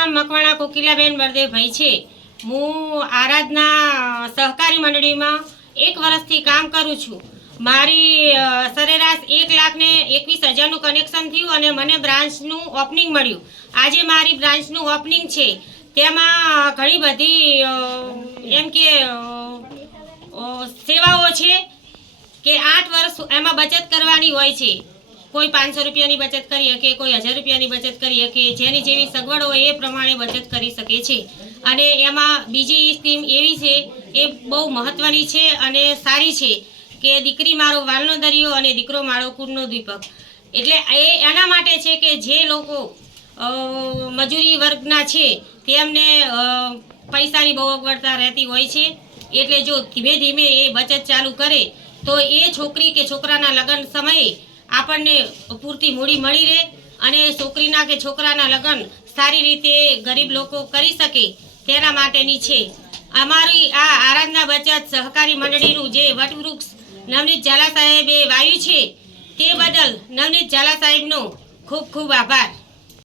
નામ મકવાણા કોકિલાબેન બળદેવભાઈ છે. હું આરાધના સહકારી મંડળીમાં એક વર્ષથી કામ કરું છું. મારી સરેરાશ એક લાખ ને એકવીસ હજારનું કનેક્શન થયું અને મને બ્રાન્ચનું ઓપનિંગ મળ્યું. આજે મારી બ્રાન્ચનું ઓપનિંગ છે. તેમાં ઘણી બધી એમ કે સેવાઓ છે કે આઠ વર્ષ એમાં બચત કરવાની હોય છે. કોઈ પાંચસો રૂપિયાની બચત કરી શકે કોઈ હજાર રૂપિયાની બચત કરી શકે જેની જેવી સગવડ હોય એ પ્રમાણે બચત કરી શકે છે. અને એમાં બીજી સ્કીમ એવી છે, એ બહુ મહત્ત્વની છે અને સારી છે કે દીકરી મારો વાલનો દરિયો અને દીકરો મારો કુળનો દીપક. એટલે એ એના માટે છે કે જે લોકો મજૂરી વર્ગના છે, તેમને પૈસાની બહુ અગવડતા રહેતી હોય છે. એટલે જો ધીમે ધીમે એ બચત ચાલુ કરે, તો એ છોકરી કે છોકરાના લગ્ન સમયે આપણને પૂરતી મૂડી મળી રહે અને છોકરીના કે છોકરાના લગ્ન સારી રીતે ગરીબ લોકો કરી શકે તેના માટેની છે. અમારી આ આરાધના બચત સહકારી મંડળીનું જે વટવૃક્ષ નવનીત ઝાલા સાહેબે વાવ્યું છે તે બદલ નવનીત ઝાલા સાહેબનો ખૂબ ખૂબ આભાર.